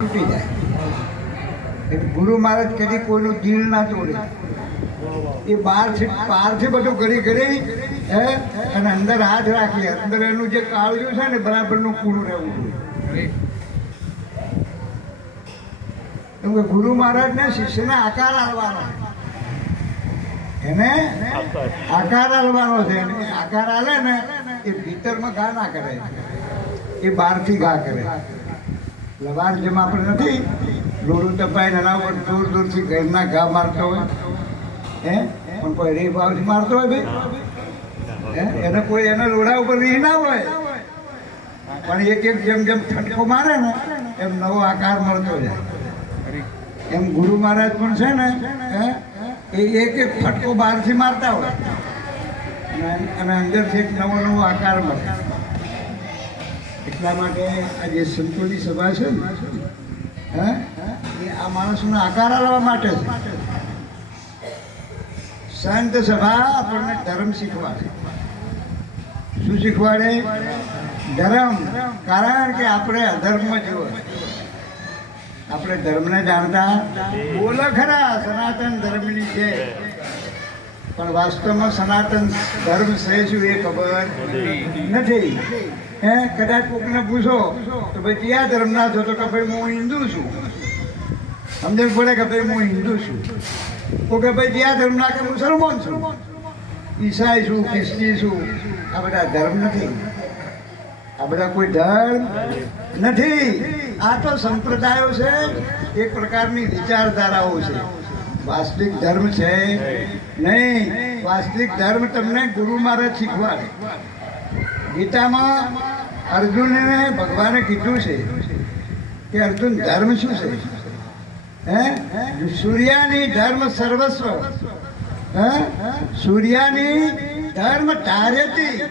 તૂટી જાય. ગુરુ મહારાજ કદી કોઈનું દિલ ના તોડે. એ બહારથી બહારથી બધું ઘડી ઘડી, હે, અને અંદર હાથ રાખી, અંદર એનું જે કાળજું છે ને, બરાબરનું પૂરું રહેવું જોઈએ. કેમ કે ગુરુ મહારાજને શિષ્યને આકાર આલવાનો એને આકાર આલવાનો છે. આકાર આલે ને, એ ભીતરમાં ઘા ના કરે એ બહારથી ઘા કરે. લવાર જેમ આપણે નથી લોડું તપાઈને એના દૂર દૂરથી ઘરના ઘા મારતા હોય. હે? પણ કોઈ રે ભાવથી મારતો હોય ભાઈ. હે? એને કોઈ એના લોડા ઉપર રી ના હોય. પણ એક એક જેમ જેમ ઠટકો મારે ને, એમ નવો આકાર મળતો જાય. એમ ગુરુ મહારાજ પણ છે ને, હે? એ એક એક ફટકો બહારથી મારતા હોય. અને અંદરથી એક નવો નવો આકાર મળે. એટલા માટે આ જે સંતોની સભા છે ને આ માણસોને આકાર આવવા માટે છે સંત સભા આપણને ધર્મ શીખવાડે. શું શીખવાડે? ધર્મ. કારણ કે આપણે અધર્મ જેવો આપણે ધર્મને જાણતા. બોલો ખરા, સનાતન ધર્મની છે પણ વાસ્તવમાં સનાતન ધર્મ છે એ ખબર નથી. હે, કદાચ કોકને પૂછો, તો ભાઈ કયા ધર્મના છો? તો કે ભાઈ હું હિન્દુ છું. સમજણ પડે કે ભાઈ હું હિન્દુ છું. તો કે ભાઈ કયા ધર્મના? કે મુસલમાન છું. ઈસાઈ છું, ખ્રિસ્તી છું. આ બધા ધર્મ નથી. આ બધા કોઈ ધર્મ નથી. આ તો સંપ્રદાયો છે, એક પ્રકારની વિચારધારાઓ છે. વાસ્તવિક ધર્મ છે નહીં, વાસ્તવિક ધર્મ તમને ગુરુ મહારાજ શીખવાડે. ગીતામાં અર્જુનને ભગવાને કીધું છે કે અર્જુન, ધર્મ શું છે? હે? સૂર્યાની ધર્મ સર્વસ્વ. હે? સૂર્યાની ધર્મ ધારેતી.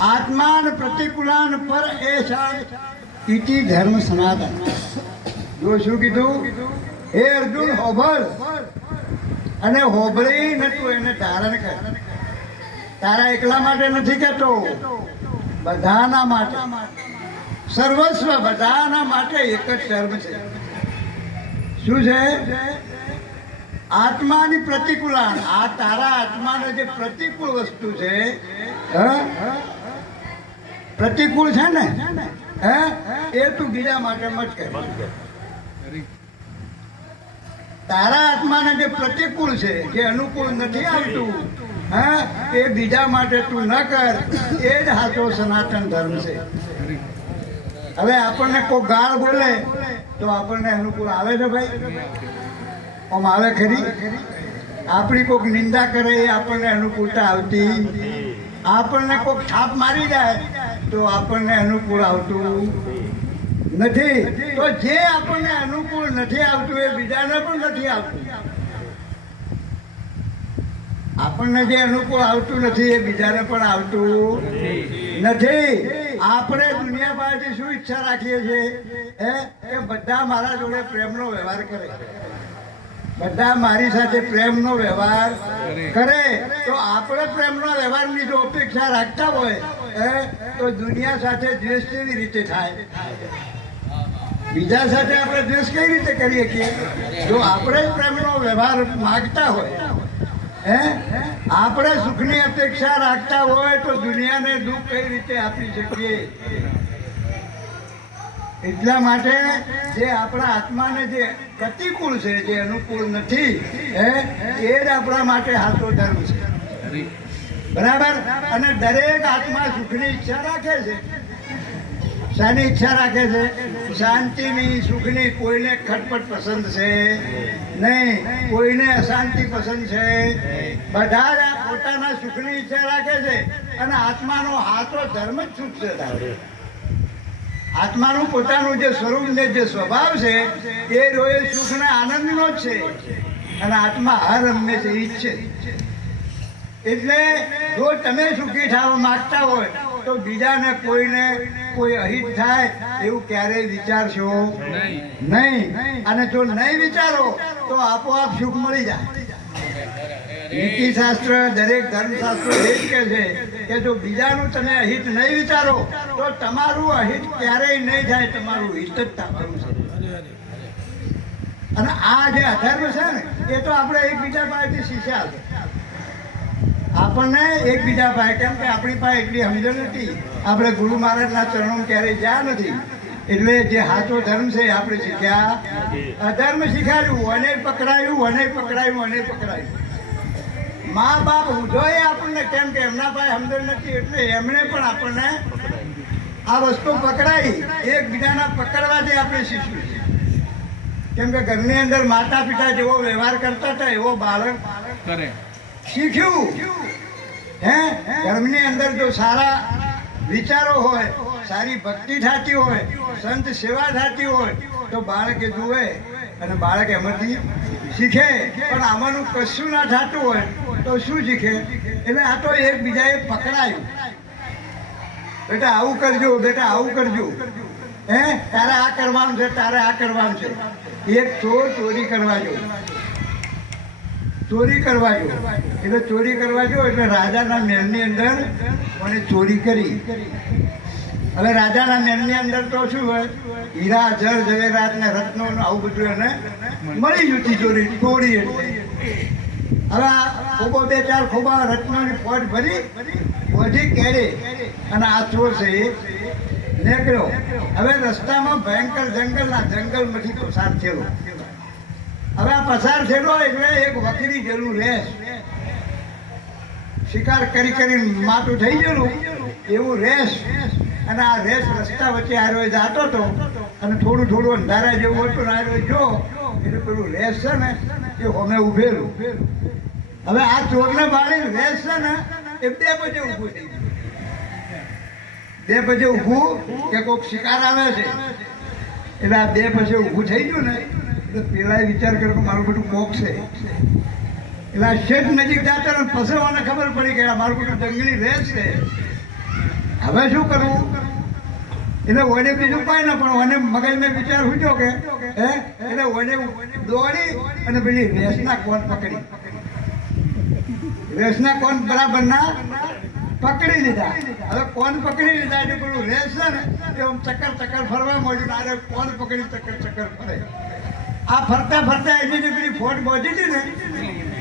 આત્માન પ્રતિકૂલાન પર એ ધર્મ સનાતન. જો શું કીધું? હે અર્જુન, હોભળ. અને હોભળી નતું એને ધારણ કર. તારા એકલા માટે નથી કહેતો. બધાના માટે. સર્વસ્વ બધાના માટે એક જ ધર્મ છે. શું છે? આત્માની પ્રતિકૂલા આ તારા આત્માને જે પ્રતિકૂળ વસ્તુ છે? પ્રતિકૂળ છે ને? હે? એ તું બીજા માટે મત કર. તારા આત્માને જે પ્રતિકૂળ છે, જે અનુકૂળ નથી આવતું, હા? એ બીજા માટે તું ન કર, એ જ સાચો સનાતન ધર્મ છે. હવે આપણને કોઈ ગાળ બોલે, તો આપણને અનુકૂળ આવે છે ભાઈ? આમ આવે ખરી? આપણી કોઈક નિંદા કરે એ આપણને અનુકૂળતા આવતી. આપણને કોઈક છાપ મારી જાય, તો આપણને અનુકૂળ આવતું. નથી. તો જે આપણને અનુકૂળ નથી આવતું, એ બીજાને પણ નથી આવતું. આપણને જે અનુકૂળ આવતું નથી, એ બીજાને પણ આવતું નથી. આપણે દુનિયા પાસેથી શું ઈચ્છા રાખીએ છીએ? હે? કે બધા મારા જોડે પ્રેમનો વ્યવહાર કરે. બધા મારી સાથે પ્રેમનો વ્યવહાર કરે. તો આપણે પ્રેમનો વ્યવહારની જો અપેક્ષા રાખતા હોય તો દુનિયા સાથે દ્વેષ રીતે થાય. બીજા સાથે આપણે દ્વેષ કઈ રીતે કરીએ છીએ? જો આપણે પ્રેમનો વ્યવહાર માગતા હોય, હે? આપણે સુખની અપેક્ષા રાખતા હોય તો દુનિયાને દુઃખ કઈ રીતે આપી શકીએ? એટલા માટે જે આપણા આત્માને જે પ્રતિકૂળ છે, જે અનુકૂળ નથી, હે? એ જ આપણા માટે હાથો ધર્મ છે. બરાબર? અને દરેક આત્મા સુખની ઈચ્છા રાખે છે. શાની ઈચ્છા રાખે છે. શાંતિની, સુખની કોઈને ખટપટ પસંદ છે. નહીં, કોઈને અશાંતિ પસંદ છે. બધા જ આ પોતાના સુખની ઈચ્છા રાખે છે. અને આત્માનો હાથો ધર્મ જ સુખ છે. આત્માનું પોતાનું જે સ્વરૂપ ને જે સ્વભાવ છે, એ રોય સુખ ને આનંદનો જ છે. અને આત્મા હર હંમેશા ઈચ્છે એટલે જો તમે સુખી થવા, માંગતા હોય, તો બીજાને કોઈને કોઈ અહિત થાય એવું ક્યારેય વિચારશો નહીં. અને જો નહીં વિચારો તો આપોઆપ સુખ મળી જાય. નીતિશાસ્ત્ર દરેક ધર્મશાસ્ત્ર એ જ કહે છે કે જો બીજાનું તમે અહિત નહીં વિચારો તો તમારું અહિત ક્યારેય નહીં થાય તમારું હિત જ તમારું છે. અને આ જે અધર્મ છે ને એ તો આપણે એકબીજા પાસેથી શીખ્યા છે. આપણને એકબીજા ભાઈ કેમ કે આપણી પાસે એટલી સમજણ નથી. આપણે ગુરુ મહારાજના ચરણો ક્યારેય જ્યાં નથી. એટલે જે સાચો ધર્મ છે આપણે શીખ્યા. અધર્મ શીખાડ્યું, અને પકડાયું અને પકડાયું અને પકડાયું. મા બાપ ઉધોએ આપણને કેમ કે એમના પાસે સમજણ નથી, એટલે એમણે પણ આપણને આ વસ્તુ પકડાઈ. એકબીજાના પકડવાથી આપણે શીખ્યું કેમ કે ઘરની અંદર માતા પિતા જેવો વ્યવહાર કરતા હતા, એવો બાળક કરે. શીખ્યું હે? ધર્મની અંદર જો સારા વિચારો હોય, સારી ભક્તિ થતી હોય, સંત સેવા થતી હોય, તો બાળકે જુએ અને બાળક એમાંથી શીખે. પણ આમાંનું કશું ના થતું હોય, તો શું શીખે? એટલે આ તો એકબીજાએ પકડાયું. બેટા, આવું કરજો, બેટા, આવું કરજો. હે? તારે આ કરવાનું છે, તારે આ કરવાનું છે. એક ચોર ચોરી કરવા જો ચોરી કરવા જો એટલે ચોરી કરવા જો એટલે રાજાના મહેલની અંદર મને ચોરી કરી. હવે રાજાના મહેલની અંદર તો શું હોય? હીરા, જળ, જવેરાત ને રત્નો આવું બધું એને મળી જતી ચોરી ચોરી એટલે. હવે ખોબો બે ચાર ખોબા રત્નોની પોટ ભરી વધી કેળે અને આ ચોર છે નીકળ્યો. હવે રસ્તામાં ભયંકર જંગલના જંગલમાંથી પસાર થયેલો હવે આ પસાર થયેલો એટલે એક વકીલી જરૂર રેસ શિકાર કરી કરી માટું થઈ ગયેલું, એવું રેસ. અને આ રેસ રસ્તા વચ્ચે આરો જતો હતો. અને થોડું થોડું અંધારા જેવું હતું ને આરો જો, એટલે પેલું રેસ છે ને, એ હોમે ઉભેલું. હવે આ ચોરને બાળી રેસ છે ને, એ બે બજે ઊભું થઈ બે બજે ઊભું કે કોઈક શિકાર આવે છે. એટલે આ બે પછી ઊભું થઈ ગયું ને એટલે પેલા વિચાર કર્યો કે મારું બધું કોક છે. એટલે આ શેઠ નજીક જતા ને પછી ખબર પડી કે મારું બધું જંગલી રેસ હવે શું કરવું એટલે ઓને બીજું કાંઈ ના પણ ઓને મગજમાં વિચાર સૂચ્યો કે, હે? એટલે ઓને દોડી અને પેલી રેસના કોણ પકડી. રેસના કોણ બરાબર ના પકડી લીધા. હવે કોણ પકડી લીધા એટલે પેલું રેસ છે ને, એ ચક્કર ચક્કર ફરવા મળ્યું આરે કોણ પકડી ચક્કર ચક્કર ફરે. આ ફરતા ફરતા એની પેલી ફોટ પહોંચી હતી ને,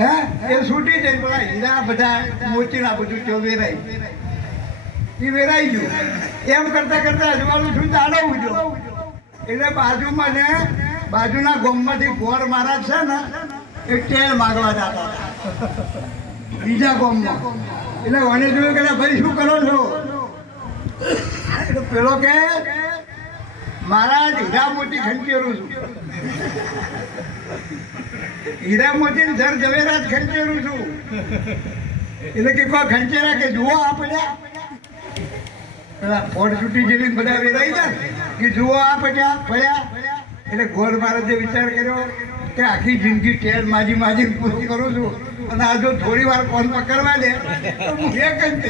હે? એ છૂટી જઈ પેલા હીરા બધા મોતીના બધું તો વેરાઈ એ વેરાઈ ગયું. એમ કરતા કરતા અજવાળું છું દાડો ઉજો એટલે બાજુમાં ને, બાજુના ગોમમાંથી ગોર મહારાજ છે ને, એ ટેર માગવા જતા બીજા ગોમમાં. એટલે વણે જોયું કે ભાઈ, શું કરો છો? પેલો કે મહારાજ હીરા મોતી ખંચેરું છું. હીરા મોતી ને ધર ઝવેરાત ખંચેરું છું. એટલે કે કોઈ ખંચેરા કે જુઓ આ પડ્યા. પેલા ફોડ છૂટી જેવી બધા વેરાઈ જાય કે જુઓ આ પડ્યા પડ્યા. એટલે ગોર મહારાજે વિચાર કર્યો કે આખી જિંદગી ટેર માજી માજી પૂરી કરું છું. અને આ જો થોડી વાર કોણ પકડવા દે, તો હું એક જ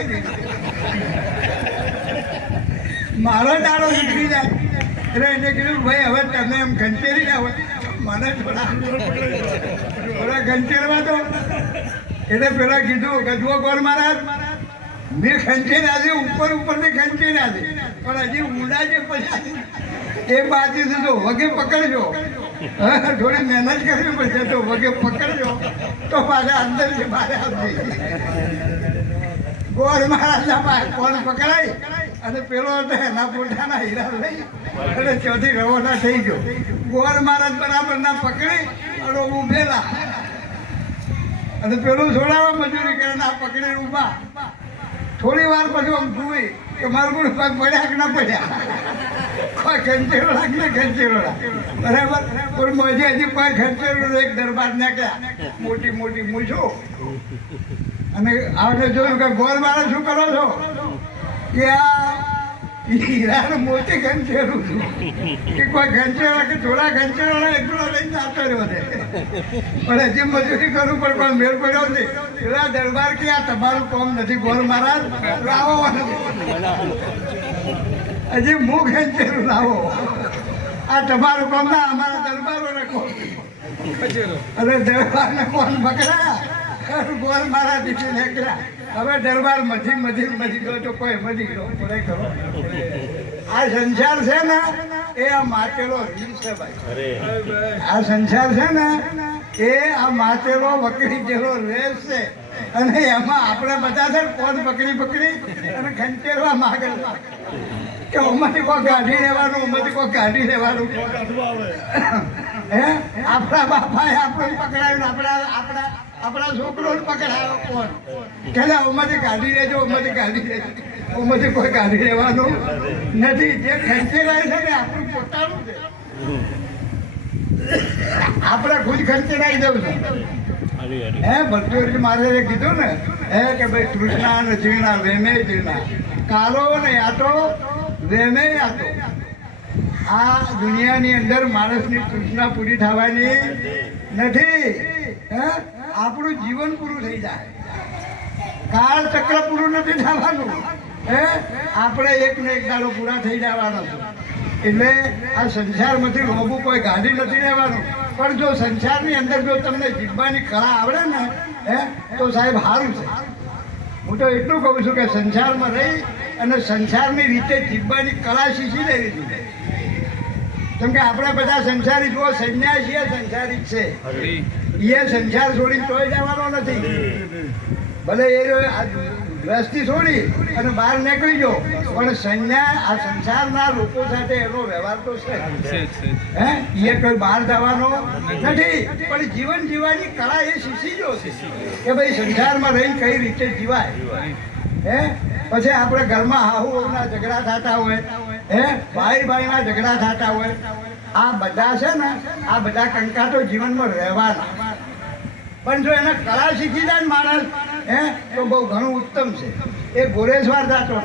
મારો ડાળો નીકળી જાય. એટલે એને કીધું, ભાઈ, હવે તમે એમ ઘંચેરી જાઓ મને થોડા થોડા ખંચેરવા દો. એટલે પેલા કીધું કે જુઓ મારા. મહારાજ મેં ખંચેર્યા છે ઉપર ઉપર મેં ખંચેર્યા છે પણ હજી ઊંડા જે પછી એ બાજુ તો વગે પકડજો. થોડી મહેનત કરવી પડશે તો વગે પકડજો. તો પાછા અંદર છે મારે આવશે ગોળ મહારાજના પાસે કોણ પકડાય? અને પેલો હતો એના પોતાના હીરા લઈ, અને ચોથી રવાના થઈ ગયો. ગોર મહારાજ બરાબર ના પકડી અને ઉભેલા. અને પેલું છોડાવવા મજૂરી કરે ના પકડી ઊભા. થોડી વાર પછી આમ જોઈ કે મારું કોઈ પગ પડ્યા કે ના પડ્યા. કોઈ ખંચેરો લાગ ને લાગ બરાબર પણ મજે હજી કોઈ ખંચેરો એક દરબાર નાખ્યા મોટી મોટી મૂછો. અને આવડે જોયું કે ગોળ મારે શું કરો છો? કે આ હીરાને મોટી ઘંચેરું છું. કે કોઈ ઘંચેરા કે થોડા ઘંચેરા એકલો લઈને જતો રહ્યો છે. પણ હજી મજૂરી કરું પણ પણ મેળ પડ્યો નથી પેલા દરબાર કે આ તમારું કોમ નથી બોલ મહારાજ, લાવો હજી હું ઘંચેરું લાવો. આ તમારું કોમ ના, અમારા દરબારો ને કોમ. અને દરબારને કોણ પકડાયા ગોળ મહારાજ દીધી નીકળ્યા. હવે દરબાર મધી મધી મધી ગયો તો કોઈ મધી ગયો. પડે કરો આ સંસાર છે ને એ આ માચેલો રીલ છે ભાઈ. આ સંસાર છે ને એ આ માટેલો વકડી જેવો રેસ છે. અને એમાં આપણે બધા છે કોણ પકડી પકડી? અને ખંચેરવા માગે કે ઉમરથી કોઈ કાઢી લેવાનું ઉમરથી કોઈ કાઢી લેવાનું હે? આપણા બાપાએ આપણને પકડાયું આપણા આપણા આપણા છોકરોને પકડાયો કોણ? કે ઉમરથી કાઢી લેજો ઉમરથી કાઢી લેજો ઉમરથી કોઈ કાઢી લેવાનું નથી. જે ખંચેરાય છે ને આપણું પોતાનું છે. આપણે ખુદ ખર્ચે નાખી દઉં છું. હે ભક્તિવર્જી મહારાજે કીધું ને હે કે ભાઈ કૃષ્ણ ને જીણા રેમે જીણા કાલો ને આતો આતો. આ દુનિયાની અંદર માણસની તૃષ્ણા પૂરી થવાની નથી. આપણું જીવન પૂરું થઈ જાય. કાળ ચક્ર પૂરું નથી થવાનું. હે? આપણે એક ને એક દાડો પૂરા થઈ જવાનો એટલે આ સંસારમાંથી રોબું કોઈ ગાડી નથી રહેવાનું પણ જો સંસારની અંદર જો તમને જીવવાની કળા આવડે ને, હે, તો સાહેબ સારું છે. હું તો એટલું કહું છું કે સંસારમાં રહી અને સંસારની રીતે જીવવાની કળા શીખી લેવી જોઈએ કેમ કે આપણે બધા સંસારી જુઓ સંન્યાસી એ સંસારી છે. એ સંસાર છોડીને તોય જવાનો નથી. ભલે એ દ્રષ્ટિ છોડી અને બહાર નીકળી જો પણ સંન્યા આ સંસારના લોકો સાથે એનો વ્યવહાર તો છે. હે? એ કોઈ બહાર જવાનો નથી પણ જીવન જીવવાની કળા એ શીખી જો કે ભાઈ સંસારમાં રહીને કઈ રીતે જીવાય. હે? પછી આપણે ઘરમાં હાહુના ઝઘડા થતા હોય, હે? ભાઈ ભાઈના ઝઘડા થતા હોય. આ બધા છે ને, આ બધા કંકાટો જીવનમાં રહેવાના. પણ જો એને કળા શીખી જાય ને માણસ, હે? તો બહુ ઘણું ઉત્તમ છે. એ ઘોડેશ્વર જાતો.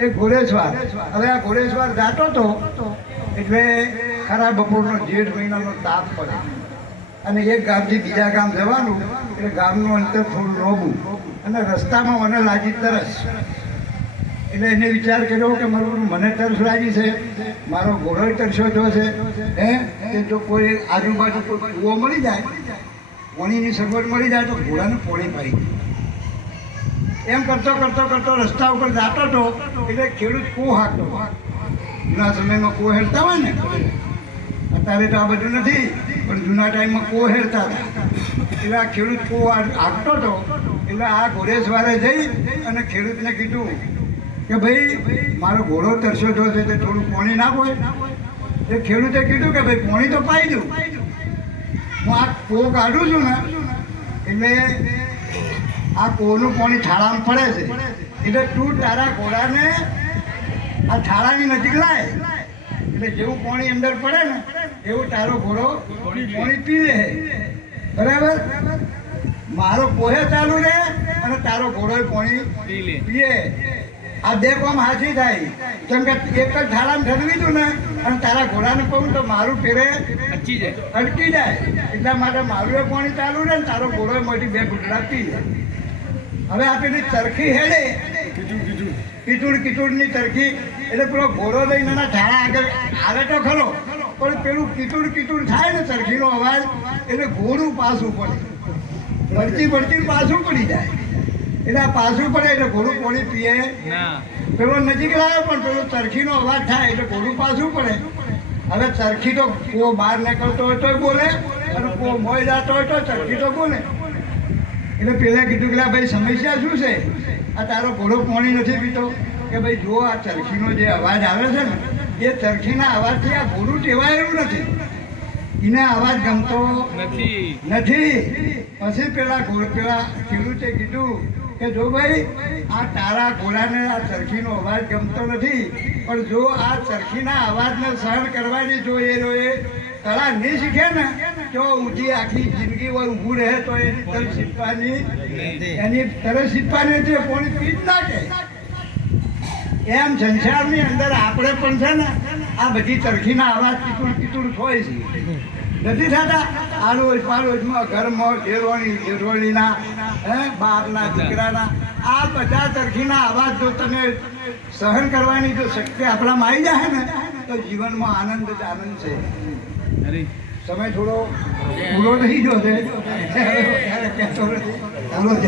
એ ઘોડેશ્વર હવે આ ઘોડેશ્વર જાતો તો, એટલે ખરા બપોરનો જેઠ મહિનાનો તાપ પડે. અને એક ગામથી બીજા ગામ જવાનું, એટલે ગામનું અંતર થોડું લોબું અને રસ્તામાં મને લાગી તરસ. એટલે એને વિચાર કર્યો કે મારું મને તરસ લાગી છે. મારો ઘોડો તરસ્યો જો છે. હે? કે જો કોઈ આજુબાજુ કોઈ કૂવો મળી જાય પાણીની સગવડ મળી જાય, તો ઘોડાને પોણી પાઈ. એમ કરતો કરતો કરતો રસ્તા ઉપર જાતો હતો, એટલે ખેડૂત કૂ હાંકતો. જૂના સમયમાં કૂવો હેરતા હોય ને? અત્યારે તો આ બધું નથી, પણ જૂના ટાઈમમાં કૂવો હેરતા હતા. એટલે આ ખેડૂત કૂવો હાંકતો હતો. એટલે આ ઘોડેસવારે જઈ અને ખેડૂતને કીધું કે ભાઈ, મારો ઘોડો તરસો જો છે, તે થોડું પાણી નાખો એ. ખેડૂતે કીધું કે ભાઈ, પાણી તો પાઈ દઉં. હું આ કૂવો કાઢું છું ને, એટલે આ કોનું પાણી થાળામાં પડે છે. એટલે તું તારા ઘોડાને આ થાળાની નજીક લાય. એટલે જેવું પાણી અંદર પડે ને, એવું તારો ઘોડો પાણી પી લે બરાબર? મારો પોહે ચાલુ રે અને તારો ઘોડો પાણી પીએ. આ બે કોમ હાજી થાય. કેમ કે એક જ થાળામાં ઠરવી દઉં ને અને તારા ઘોડાને કહું તો મારું ફેરે અટકી જાય. એટલા માટે મારું એ પાણી ચાલુ રહે ને તારો ઘોડો મોટી બે ઘૂંટડા પી જાય હવે આ પેલી ચરખી હેડે કીચુડ કીચુડની ચરખી એટલે પેલો ઘોડો લઈને એના ઢાળા આગળ આવે તો ખરો. પણ પેલું કીચુડ કીચુડ થાય ને ચરખીનો અવાજ એટલે ઘોડું પાછું પડે. ભરતી ભરતી પાછું પડી જાય. એટલે આ પાછું પડે એટલે ઘોડું પાણી પીએ. પેલો નજીક લાવે પણ પેલો ચરખીનો અવાજ થાય એટલે ઘોડું પાછું પડે. હવે ચરખી તો કો બહાર નીકળતો હોય તોય બોલે અને કો મોય જતો હોય તો ચરખી તો બોલે. એટલે પેલા કીધું કે ભાઈ સમસ્યા શું છે? આ તારો ઘોડો પાણી નથી પીતો. કે ભાઈ જુઓ આ ચરખીનો જે અવાજ આવે છે ને એ ચરખીના અવાજથી આ ઘોડું ટેવાયેલું નથી. એને અવાજ ગમતો નથી. નથી. પછી પેલા પેલા ખેડૂતે કીધું કે જો ભાઈ આ તારા ઘોડાને આ ચરખીનો અવાજ ગમતો નથી પણ જો આ ચરખીના અવાજને સહન કરવાની જો એ રોએ કળા નહીં શીખે ને તો ઊંધી આખી જિંદગી હોય ઊભું રહે તો એની તરફ શીખવાની એની તરસ શીખવાની તે ફોન પી જ નાખે. એમ સંસારની અંદર આપણે પણ છે ને આ બધી ચરખીના અવાજ કીતુડ કીતુડ હોય છે. નથી થતા? આડોશ પાડોશમાં ઘરમાં ઢેરવાણી ઢેરવાણીના હે, બાપના, દીકરાના, આ બધા ચરખીના અવાજ જો તમે સહન કરવાની જો શક્તિ આપણામાં આવી જાય ને, તો જીવનમાં આનંદ જ આનંદ છે. સમય થોડો પૂરો ગયો છે ચાલો.